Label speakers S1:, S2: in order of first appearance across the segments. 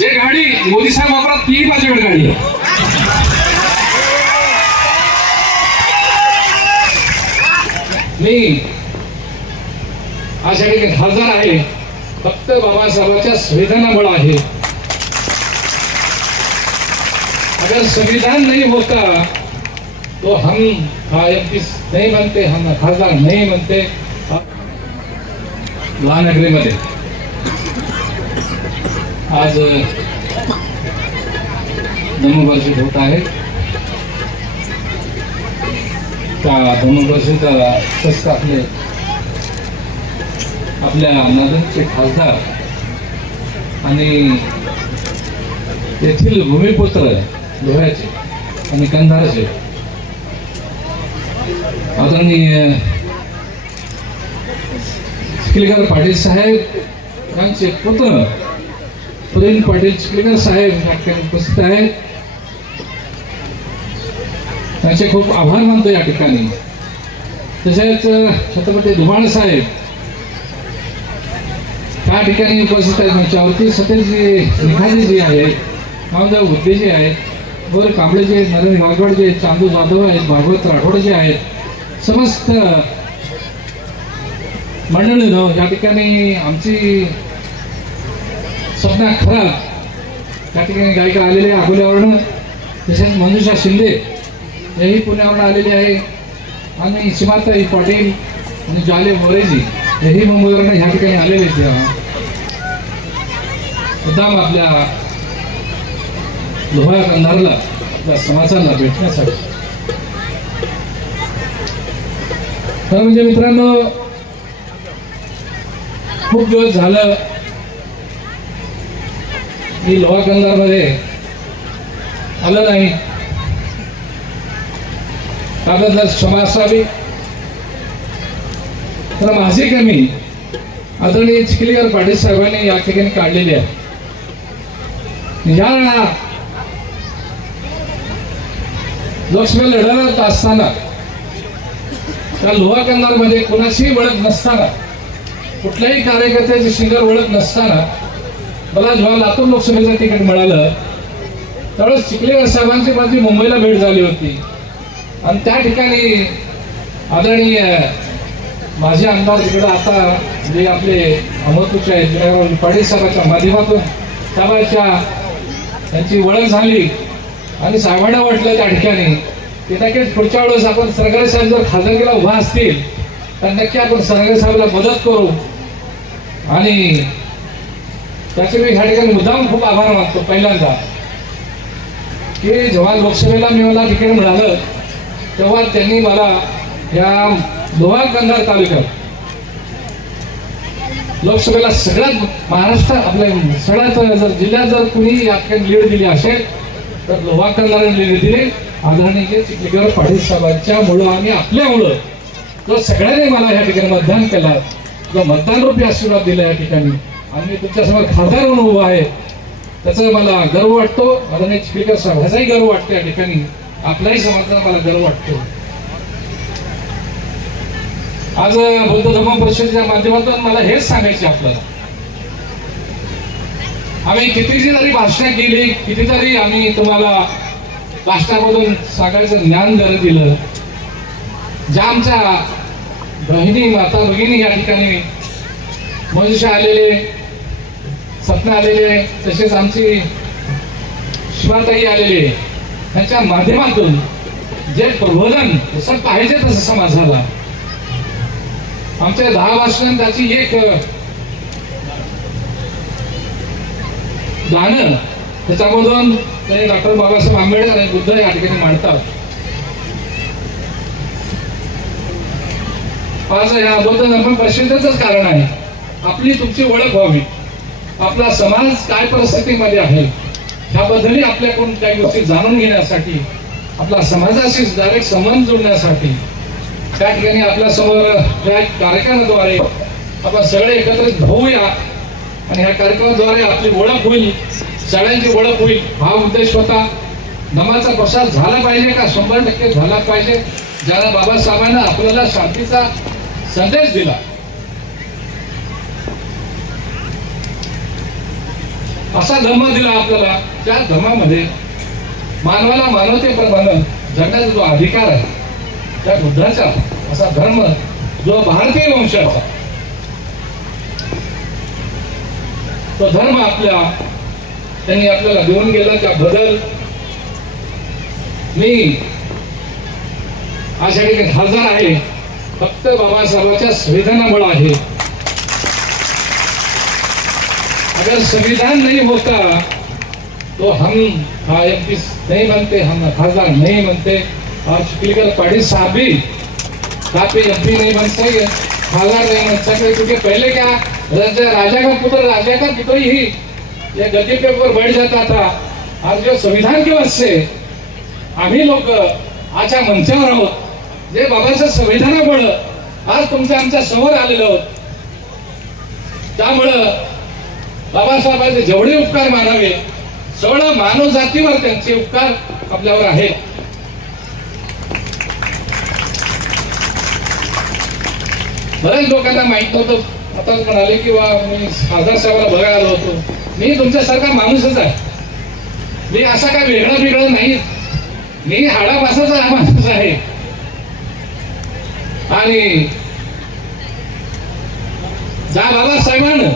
S1: जे गाडी मोदी साहेब वापरत ती माझ्याकडे गाडी आहे मी अशा ठिकाणी खासदार आहे. फक्त बाबासाहेबांच्या संविधानामुळे आहे. अगर संविधान नहीं होता तो हम एम नहीं बनते हम खासदार नहीं बनते महानगरीमध्ये. आज धनुवर्षित होत आहे. त्या धनुवर्षीचा आपले आपल्या नांदेडचे खासदार आणि येथील भूमिपुत्र लोह्याचे आणि कंधारचे. आदरणीय किलकर पाटील साहेब यांचे पुत्र सुरेन पाटील चिखलीकर साहेब या ठिकाणी उपस्थित आहेत. त्यांचे खूप आभार मानतो या ठिकाणी. तसेच छत्रपती धुमाळ साहेब त्या ठिकाणी उपस्थित आहेत त्यांच्यावरती सतेजी निखाजी जी आहे नामदेव बुद्धे आहेत वर कांबळेजी जे नरेंद्र गायकवाड जे आहेत, चांदू जाधव आहेत भागवत राठोड जे आहेत. समस्त मंडळीनं या ठिकाणी आमची स्वप्ना खराब त्या ठिकाणी गायिका आलेले आहे अकोल्यावरनं तसेच मंजुषा शिंदे. हेही पुण्यावरून आलेले आहे. आणि सीमाताई पाटील आणि जाले मोरेजी हेही मुंबईवरनं ह्या ठिकाणी आलेले मुद्दाम आपल्या लोहा कंधारला आपल्या समाजाला भेटण्यासाठी. खरं म्हणजे मित्रांनो खूप दिवस झालं मी लोअर कंधारमध्ये आलं नाही. त्याबद्दल क्षमा असावी तर माझी कमी आदरणीय चिखलीकर पाटील साहेबांनी या ठिकाणी काढलेली आहे. या लोकसभा लढवत असताना त्या लोहा कंधारमध्ये कोणाशीही वळत नसताना कुठल्याही कार्यकर्त्याची शिंगर वळत नसताना मला जेव्हा लातूर लोकसभेचं तिकीट मिळालं त्यावेळेस चिखलेकर साहेबांची माझी मुंबईला भेट झाली होती. आणि त्या ठिकाणी आदरणीय माझे आमदार तिकडं आता जे आपले अमरपूरचे आहेत जिल्ह्यावर पाटील साहेबांच्या माध्यमातून साहेबांच्या त्यांची वळण झाली आणि साहेबांना वाटलं त्या ठिकाणी की नक्कीच पुढच्या वेळेस आपण सरकारी साहेब जर खासदारकीला उभा असतील तर नक्की आपण सरकारी साहेबला मदत करू. आणि त्याचे मी ह्या ठिकाणी मुद्दाम खूप आभार मानतो पहिल्यांदा. की जेव्हा लोकसभेला मी मला तिकीट मिळालं तेव्हा त्यांनी मला या लोहा कंधार तालुक्यात लोकसभेला सगळ्यात महाराष्ट्र आपल्या सगळ्यात जर जिल्ह्यात जर कुणी या ठिकाणी लीड दिली असेल तर लोहा कंधाराने लीड दिली. आदरणीय चिखलीकर पाटील साहेबांच्या मुळं आणि आपल्यामुळं जो सगळ्यांनी मला या ठिकाणी मतदान केला जो मतदान रूपी आशीर्वाद दिला या ठिकाणी आणि मी तुमच्यासमोर खासदार म्हणून उभा आहे. त्याचा मला गर्व वाटतो. आदरणीय स्पीकर साहेब ह्याचाही गर्व वाटतो या ठिकाणी. आपल्याही समाजाला मला गर्व वाटतो. आज बुद्ध धर्म परिषदेच्या माध्यमातून मला हेच सांगायचे आपल्याला. आम्ही किती जरी भाषण केली कितीतरी आम्ही तुम्हाला भाषणामधून सांगायचं ज्ञान जर दिलं ज्या आमच्या बहिणी माता भगिनी या ठिकाणी मनुष्य आलेले सपना आलेले तसेच आमची शिवाताई आहे त्यांच्या माध्यमातून जे प्रबोधन जसं पाहिजे तसं समाजाला आमच्या दहा भाषण त्याची एक गाणं त्याच्यामधून ते डॉक्टर बाबासाहेब आंबेडकर आणि बुद्ध या ठिकाणी मांडतात आज या बौद्ध धर्म प्रसिद्धच कारण आहे आपली तुमची ओळख व्हावी आपला समाज काय परिस्थितीमध्ये आहे ह्याबद्दलही आपल्याकडून काही गोष्टी जाणून घेण्यासाठी आपला समाजाशी डायरेक्ट संबंध जोडण्यासाठी त्या ठिकाणी आपल्यासमोर या कार्यक्रमाद्वारे आपण सगळे एकत्रित होऊया आणि ह्या कार्यक्रमाद्वारे आपली ओळख होईल सगळ्यांची ओळख होईल हा उद्देश होता. नमाचा प्रसार झाला पाहिजे का? शंभर टक्के झाला पाहिजे. ज्याला बाबासाहेबांना आपल्याला शांतीचा संदेश दिला. असा धर्म दिला आपल्याला त्या धर्मामध्ये मानवाला मानवतेप्रमाणे जगण्याचा जो अधिकार आहे त्या बुद्धाचा असा धर्म जो भारतीय वंशाचा तो धर्म आपल्या त्यांनी आपल्याला देऊन गेला त्याबद्दल मी आज या ठिकाणी हजर आहे. फक्त बाबासाहेबांच्या संविधानामुळे आहे. अगर संविधान नहीं होता तो हम आईएमपी नहीं बनते हम खासदार नहीं बनते। और स्पीकर पाटिल साहब भी काफी एमपी नहीं बन सके खासदार नहीं बन सके क्योंकि पहले क्या राजा राजा का पुत्र राजा का पुत्र ही ये गद्दी पे ऊपर बैठ जाता था। आज जो संविधान की वजह से आम्ही लोक आजच्या मंचावर आहोत जे बाबाचं संविधानामुळं आज तुमच्या आमच्यासमोर आलेलो आहोत त्यामुळं बाबासाहेबांचे जेवढे उपकार मानावे सगळं मानव जातीवर त्यांचे उपकार आपल्यावर आहेत. बऱ्याच लोकांना माहीत नव्हतं. आता म्हणाले की वा मी खासदार साहेबाला बघायला आलो होतो. मी तुमच्यासारखा माणूसच आहे. मी असा काय वेगळा वेगळा नाही. मी हाडापासाचा हा माणूस आहे. आणि ज्या बाबासाहेबांना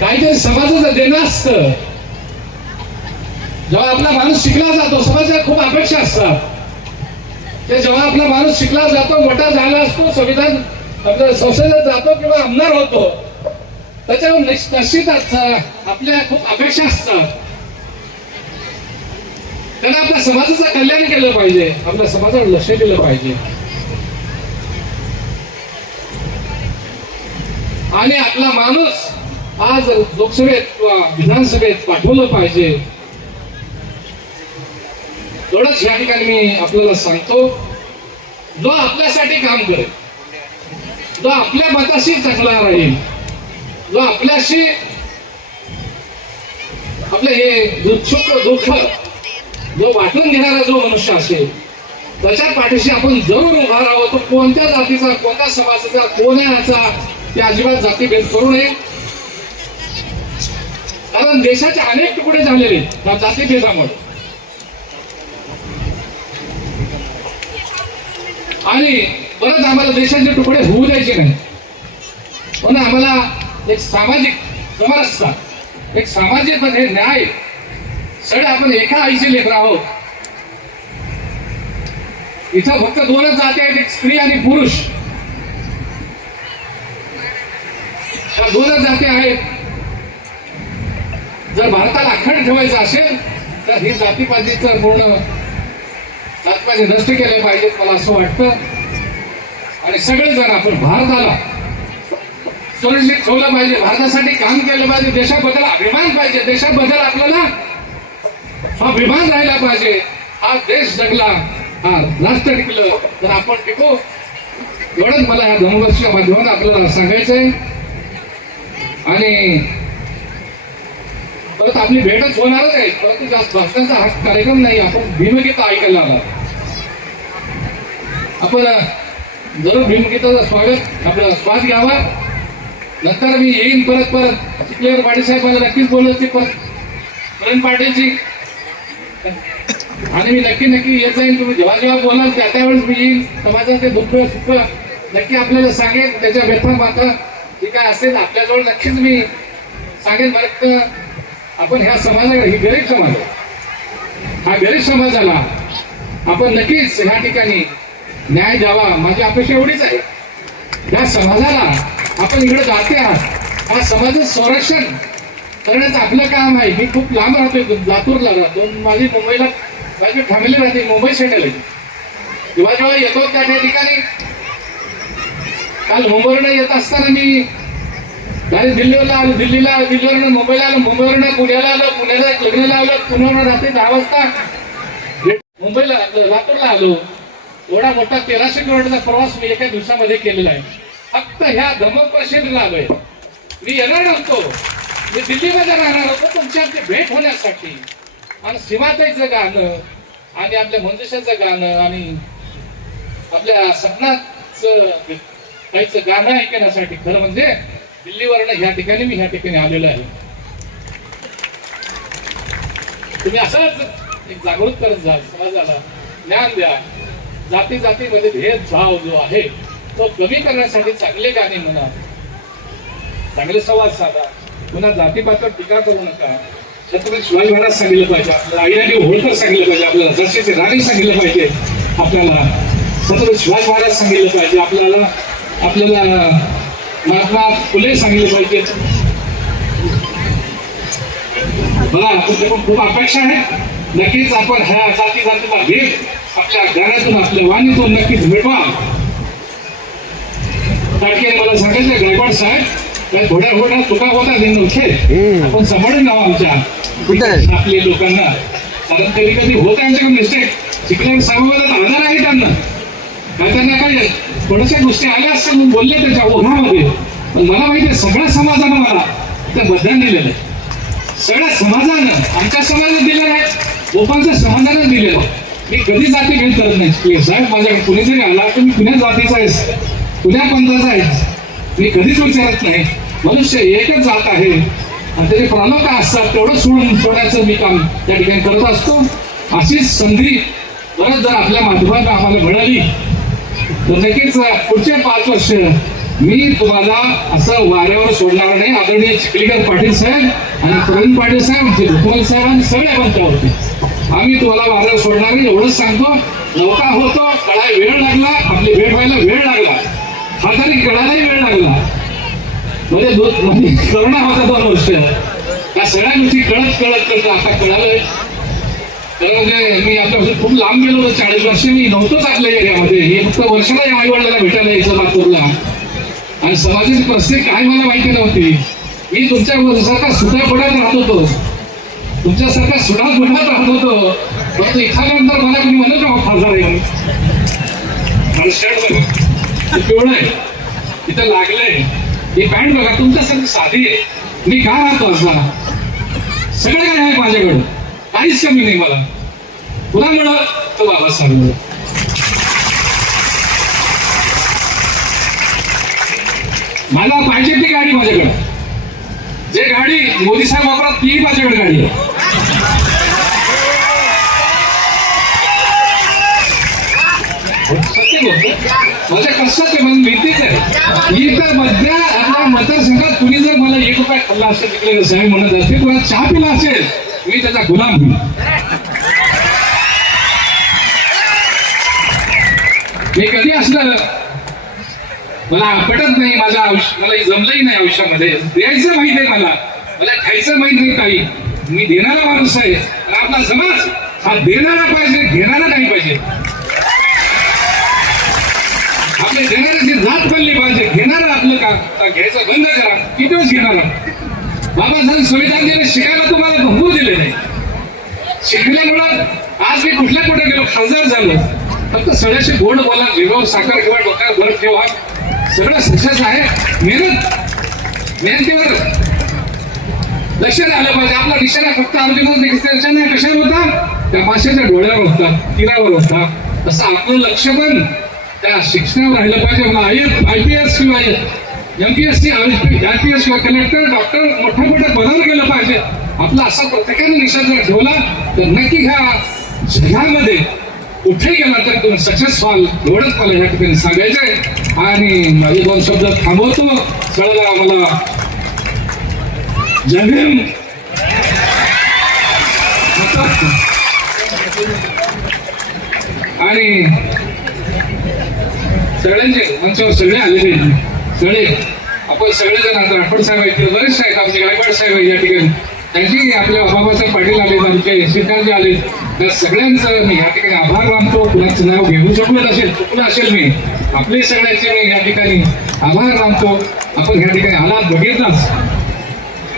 S1: काहीतरी समाजाचं देणं असतं. जेव्हा आपला माणूस शिकला जातो समाजात खूप अपेक्षा असतात. ते जेव्हा आपला माणूस शिकला जातो मोठा झाला असतो संविधान संसदेत जातो किंवा आमदार होतो त्याच्यावर निश्चितच आपल्या खूप अपेक्षा असतात. त्याने आपल्या समाजाचं कल्याण केलं पाहिजे आपल्या समाजावर लक्ष दिलं पाहिजे. आणि आपला माणूस आज लोकसभेत विधानसभेत पाठवलं पाहिजे. एवढंच या ठिकाणी मी आपल्याला सांगतो. जो आपल्यासाठी काम करेल जो आपल्या मताशी चांगला राहील जो आपल्याशी आपलं हे दुःख दुःख जो वाटून घेणारा जो मनुष्य असेल त्याच्या पाठीशी आपण जरूर उभा राहावं. तो कोणत्या जातीचा कोणत्या समाजाचा कोण्याचा ते अजिबात जातीभेद करू नये. कारण देशाचे अनेक तुकडे झालेले आहेत जाती जातीभेदामुळे आणि परत आम्हाला देशाचे तुकडे होऊ द्यायचे नाही. म्हणून आम्हाला एक सामाजिक समरसता एक सामाजिक हे न्याय. सगळं आपण एका आईचे लेकर आहोत. इथं फक्त दोनच जाती आहेत एक स्त्री आणि पुरुष. त्या दोनच जाती आहेत. जर भारताला अखंड ठेवायचं असेल तर ही जातीपातीचं पूर्ण जातीपाती नष्ट केले पाहिजेत मला असं वाटतं. आणि सगळेजण आपण भारताला सुरक्षित ठेवलं पाहिजे भारतासाठी काम केलं पाहिजे देशाबद्दल अभिमान पाहिजे देशाबद्दल आपल्याला स्वाभिमान राहिला पाहिजे. हा देश जगला हा राष्ट्र टिकलं तर आपण टिकू. एवढंच मला या धनुवर्षीच्या माध्यमातून आपल्याला सांगायचंय. आणि परत आपली भेटच होणारच आहे. परंतु जास्त भाषणाचा हा कार्यक्रम नाही. आपण भीमगीता ऐकायला आला आपण जरूर भीमगीताचं स्वागत आपला स्वाद घ्यावा. नंतर मी येईन परत परत. चिखलेवर पाटील मला नक्कीच बोलत ती परत. प्रवीण पाटीलची आणि मी नक्की नक्की येत जाईन. तुम्ही जेव्हा जेव्हा बोलाल त्या त्यावेळेस मी येईन. समाजाचे दुःख सुख नक्की आपल्याला सांगेन. त्याच्या व्यथा मात्र जे काय असेल आपल्याजवळ नक्कीच मी सांगेन. बरं आपण ह्या समाजाला ही गरीब समाज आहे. हा गरीब समाजाला आपण नक्कीच ह्या ठिकाणी न्याय द्यावा माझी अपेक्षा एवढीच आहे. या समाजाला आपण इकडे जाते आहात. हा समाजाचं संरक्षण करण्याचं आपलं काम आहे. मी खूप लांब राहतोय लातूरला राहतो. माझी मुंबईला माझी फॅमिली राहते मुंबई सेटल आहे. जेव्हा जेव्हा येतो त्या त्या ठिकाणी काल मुंबईला येत असताना मी आणि दिल्लीला आलो दिल्लीला दिल्लीवरनं मुंबईला आलो मुंबईवरनं पुण्याला आलो पुण्याला लग्नाला आलो पुण्यावरून रात्री दहा वाजता. मुंबईला लातूरला आलो. एवढा मोठा तेराशे किलोमीटरचा प्रवास मी एका दिवसामध्ये केलेला आहे. फक्त ह्या धमक आलोय. मी येणार नव्हतो. मी दिल्लीमध्ये राहणार होतो तुमच्या भेट होण्यासाठी. आणि सीमाताईचं गाणं आणि आपल्या मंजुषाचं गाणं आणि आपल्या सपनाचं काहीच गाणं ऐकण्यासाठी. खरं म्हणजे दिल्लीवरनं ह्या ठिकाणी मी ह्या ठिकाणी आलेलो आहे. तुम्ही असंच एक जागृत करत जा समाजाला ज्ञान द्या. जाती जातीमध्ये भेदभाव जो आहे तो कमी करण्यासाठी चांगले गाणे म्हणा. चांगले संवाद साधा. पुन्हा जातीपात्रावर टीका करू नका. छत्रपती शिवाजी महाराज सांगितलं पाहिजे आपल्याला आईराणी होळकर सांगितलं पाहिजे आपल्याला जसेचे राणी सांगितलं पाहिजे आपल्याला. छत्रपती शिवाजी महाराज सांगितलं पाहिजे आपल्याला आपल्याला महात्मा फुले सांगितलं पाहिजे. मला तुमची पण खूप अपेक्षा आहे. नक्कीच आपण ह्या जाती जातीला भेद आपल्या गाण्यातून आपल्या वाणीतून नक्कीच मिळवा. ताटके मला सांगायचं गायकवाड साहेब काय थोड्या थोड्या चुका होता आपण सांभाळून आमच्या? आपल्या लोकांना. कारण कधी कधी होत त्यांच्याकडे मिस्टेक शिकल्या समाजात आधार आहे त्यांना. त्यांना काय थोड्याशा गोष्टी आल्या असतात मी बोलले त्याच्या ओघामध्ये पण मला माहिती आहे सगळ्या समाजानं मला त्या बदलान दिलेलं आहे सगळ्या समाजानं आमच्या समाजात दिलेलं आहे लोकांच्या समाजानं दिलेलं आहे. मी कधी जाती भेद करत नाही. साहेब माझ्याकडे कुणी जरी आला तर मी कुण्या जातीचा आहेस? कुण्या पंथाचा आहेस? मी कधीच विचारत नाही. मनुष्य एकच जात आहे. आणि त्याचे प्राणव काय असतात तेवढं सोडून सोडायचं मी काम त्या ठिकाणी करत असतो. अशीच संधी परत जर आपल्या माध्यमात आम्हाला मिळाली तर नक्कीच पुढचे पाच वर्ष मी तुम्हाला असं वाऱ्यावर सोडणार नाही. आदरणीय चिखलीकर पाटील साहेब आणि प्रवीण पाटील साहेब जे साहेब आणि सगळ्या होते आम्ही तुम्हाला वाऱ्यावर सोडणार नाही. एवढंच सांगतो नौका होतो कळाय वेळ लागला आपली भेट व्हायला वेळ लागला. हा तरी कळायलाही वेळ लागला. म्हणजे दो- म्हणजे करोना होता दोन वर्ष. या सगळ्या गोष्टी कळत कळत कळत आता कळालं. खरं म्हणजे मी आपल्यापासून खूप लांब गेलो होतो चाळीस वर्ष मी नव्हतोच आपल्या हे फक्त वर्षाला या आई वडिलांना भेटायला यायचं नागपूरला आणि समाजाची परिस्थिती काय मला माहिती नव्हती. मी तुमच्या सारखा सुद्धा पडत राहत होतो. तुमच्यासारखा सुडा बुडत राहत होतो. परंतु एखाद्यानंतर मला तुम्ही म्हणत का खासदार आहे पिवळं आहे. इथं लागलंय. ही पॅन्ट बघा तुमच्यासारखी साधी आहे. मी का राहतो असा? सगळं काय आहे माझ्याकडं? काहीच कमी नाही मला. कुणामुळं? तो बाबासाहेब मला पाहिजे ती गाडी माझ्याकडे. जे गाडी मोदी साहेब वापरत ती माझ्याकडे गाडी आहे. सत्य बोलतो माझ्या कष्टात आहे मला भीतीच आहे. इथं मध्या आपल्या मतदारसंघात कुणी जर मला एक रुपया खाल्ला असं तिकडे साहेब म्हणत असते कुणा चहा पिला असेल मी त्याचा गुलाम होईल. मी कधी असलं मला पटत नाही माझं आयुष्य मला जमलंही नाही आयुष्यामध्ये. द्यायचं माहीत आहे मला. मला खायचं माहीत नाही काही. मी देणारा माणूस आहे. आपला समाज हा देणारा पाहिजे घेणारा नाही पाहिजे. आपले देणाऱ्याची जात बनली पाहिजे. घेणारा आपलं का का घ्यायचं बंद करा. किती दिवस घेणारा बाबासाहेब संविधान दिले शिकायला तुम्हाला भरपूर दिले नाही. शिकल्यामुळं आज मी कुठल्या कुठे गेलो खासदार झालो. फक्त सगळ्याशी गोड बोला जिभेवर साखर किंवा डोक्यात भर ठेवा. सगळं सक्सेस आहे. मेहनत मेहनतीवर लक्ष आलं पाहिजे. आपला निशाणा फक्त अर्जुन निशाणा कशावर होता? त्या माशाच्या डोळ्यावर होता. तीरावर होता. तसं आपलं लक्ष पण त्या शिक्षणावर राहिलं पाहिजे. मग आय आय पी एस किंवा M P S C I P S किंवा कलेक्टर डॉक्टर मोठ्या मोठ्या पदावर गेलं पाहिजे. आपला असा प्रत्येकाने निशाणा जर ठेवला तर नक्की ह्या जगामध्ये कुठे गेला तर तुम्ही सक्सेस व्हाल एवढंच मला ह्या ठिकाणी सांगायचंय. आणि माझे दोन शब्द थांबवतो. चला आम्हाला. जमीन आणि सगळ्यांचे मंचावर सगळे आलेले आहेत. सगळे. आपण सगळेजण आता राठोड साहेब आहेत बरेचसे आहेत आमचे गायकवाड साहेब आहेत या ठिकाणी. त्यांची आपल्या बाबासाहेब पाटील आले आमचे श्रीकांतजी आले त्या सगळ्यांचं मी या ठिकाणी आभार मानतो. कुणाचं नाव घेऊ शकलो असेल चुकलं असेल मी. आपले सगळ्याचे मी या ठिकाणी आभार मानतो. आपण या ठिकाणी आला बघितलाच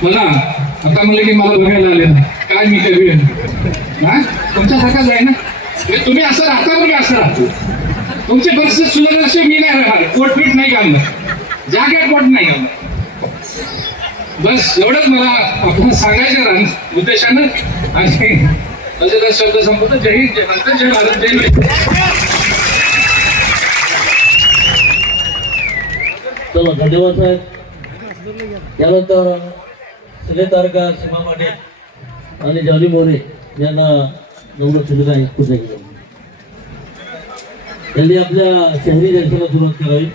S1: मला आता म्हणलं की मला बघायला आले काय मी कधी हा? तुमच्यासारखाच आहे ना? म्हणजे तुम्ही असं राहता तुम्ही असं राहतो? तुमची बरेचसे सुलभ असे मी नाही राहणार. कोटपीट नाही घालणार. जागेत कोट नाही घालणार. बस एवढंच मला आपण सांगायचं उद्देशानं. आणि माझे काय शब्द संपवतो? जय हिंद जय भारत जय भारत जय
S2: चला धन्यवाद साहेब. त्यानंतर सगळे तारका सीमा माटे आणि जाली मोरे यांना नवलं सुविधा आहे केली त्यांनी आपल्या शहरी दर्शनाला सुरुवात करावी.